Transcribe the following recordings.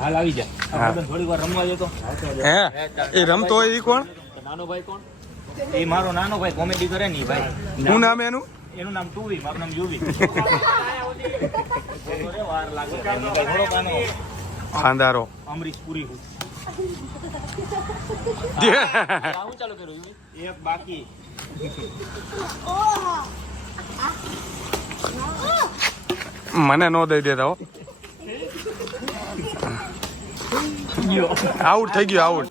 હાલ આવી જાય થોડી વાર રમવા જતો. હે એ રમતો હોય એ કોણ? નાનો ભાઈ કોણ? એ મારો નાનો ભાઈ કોમેડી કરે ને ભાઈ. શું નામ એનું? એનું નામ ટુવી, મારું નામ યુવી. વાર લાગે થોડો કાનો ખાંદારો અમરીશ પુરી. હું ચાલુ કર્યું એક બાકી. મને નો દઈ દેતા હો. આઉટ થઈ ગયો, આઉટ.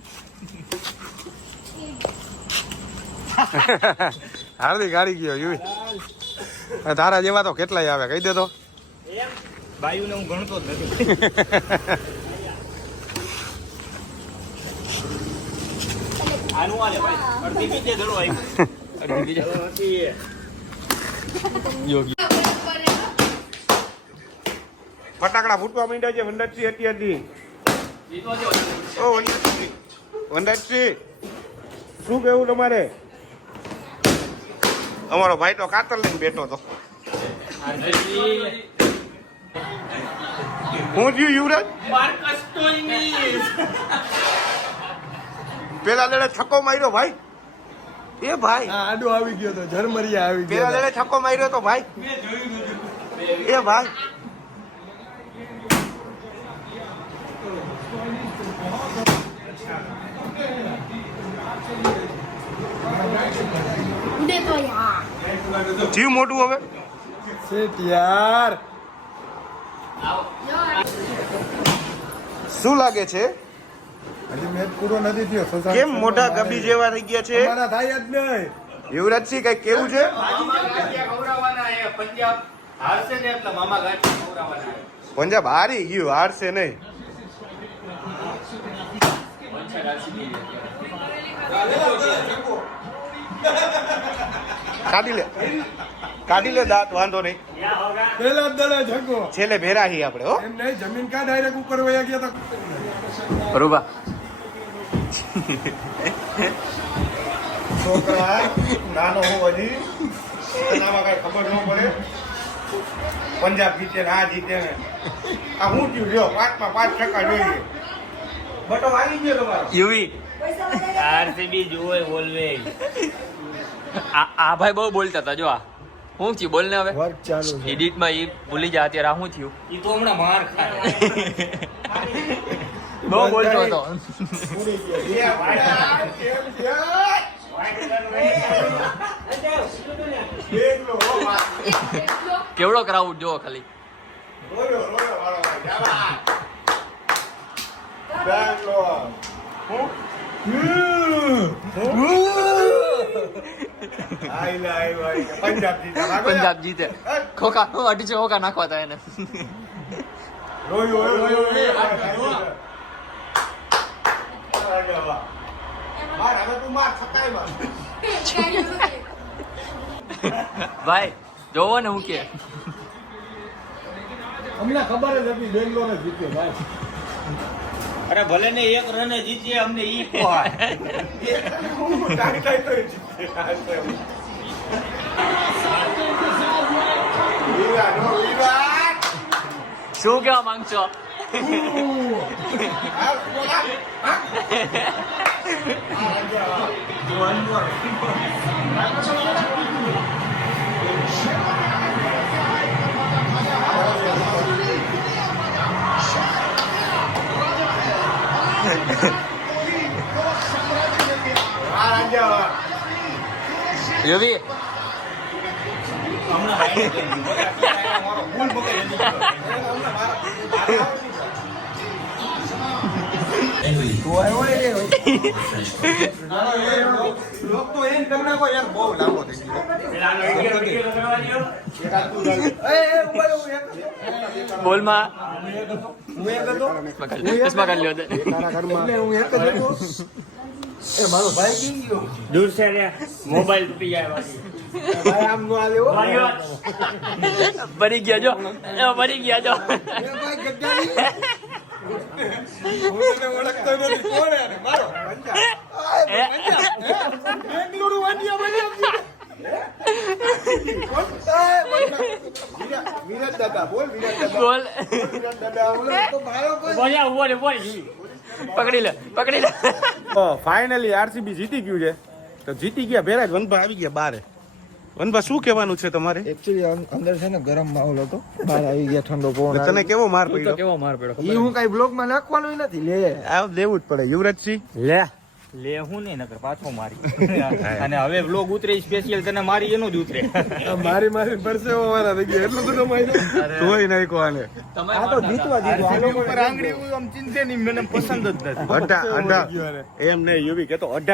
હાર્દિક હારી ગયો યુવી. તારા જેવા તો કેટલાય આવે, કહી દે તો. બાયુને હું ગણતો જ નથી. આનું આલે ભાઈ અડધી બીજે ધડો આવી. અડધી બીજે યોગી ફટાકડા ફૂટવા માંડ્યા છે. વનરાજસિંહ અત્યારથી. ઓ વનરાજસિંહ, શું કેવું તમારે? અમારો ભાઈ તો કાતર લઈને બેઠો હતો. હું થયું યુવરાજ? પેલા લડે છક્કો માર્યો ભાઈ. એ ભાઈ આડો આવી ગયો તો ઝરમરિયા આવી પેલા લડે છક્કો માર્યો તો ભાઈ. એ ભાઈ જીવ મોટું હવે શેઠ યાર. શું લાગે છે? હજી મેચ પૂરો નથી થયો. કેમ મોઢા ગબી જેવા થઈ ગયા છે? અમારા થાય જ નહીં. યુવરાજસિંહ કઈ કેવું છે? પંજાબ હારી ગયું, હારશે નહીં. કાઢી લે દાંત, વાંધો નહીં. પેલા દળે જગો છેલ્લે ભેરાહી આપણે. હો એમ નહીં, જમીન કા ડાયરેક્ટ ઉપર વયા ગયા તો રૂબા છોકરા નાનો હું હજી એનામાં કઈ ખબર ન પડે. પંજાબ જીતે ને આ જીતે ને આ હું થયું લ્યો 5% જોઈએ. બટો આવી ગયો તમારો યુવી આરસીબી જોવે ઓલવેઝ. આ ભાઈ બહુ બોલતા હતા. જો આ શું થયું બોલ ને હવે. વર્ક ચાલુ છે. એડિટ માં એ ભૂલી જાય અત્યારે આ શું થયું. એ તો હમણાં માર ખાય. બહુ બોલતો હતો. કેવડો ક્રાઉડ જો ખાલી. પંજાબ જીતે. ખોખા 250 ખોખા નાખવા હતા એને. ભાઈ જોવો ને હું કે અમને ખબર જ હતી બેંગ્લોર જ જીત્યો ભાઈ. અરે ભલે ને એક રને જીતીએ અમને ઈ પોહાય. શું કેવા માંગશો? યુવી બોલમાં ચશ્મા કાઢ લ્યો. મારો ભાઈ કી ગયો દૂર છે રે મોબાઈલ તૂટી જાય ભાઈ. આમ નો આલ્યો ભરી ગયા જો ભરી ગયા જો. ભાઈ ગદ્દારી હું તને ઓળખતો નથી. કોણ હે મારો બેંગલુરુ વાંડિયા બન્યા. વિરાટ દાદા દાદા બોલ વિરાટ દાદા બોલ વિરાટ દાદા તો મારો કોઈ પકડી લે ફાઇનલી આરસીબી જીતી ગયું છે તો જીતી ગયા ભેરા જ વનભા આવી ગયા બારે વનભા શું કહેવાનું છે તમારે એકચ્યુઅલી અંદર છે ને ગરમ માહોલ હતો બહાર આવી ગયા ઠંડો પવન તને કેવો માર પડ્યો કેવો માર પડ્યો ઈ હું કઈ બ્લોગ માં નાખવાનું નથી લે આ દેવું જ પડે યુવરાજસિંહ લે હું નહીં નકર પાછો મારી અને હવે વ્લોગ ઉતરે સ્પેશિયલ તને મારી એનો જ ઉતરે મારી પરસેવો મારા થઈ ગયા એટલું બધું મારી તોય નહીં કોને આ તો જીતવા દીધું આ લોકો આંગળી આમ ચિંતે નહીં મને પસંદ જ નથી એમ નહીં યુવી કે તો 18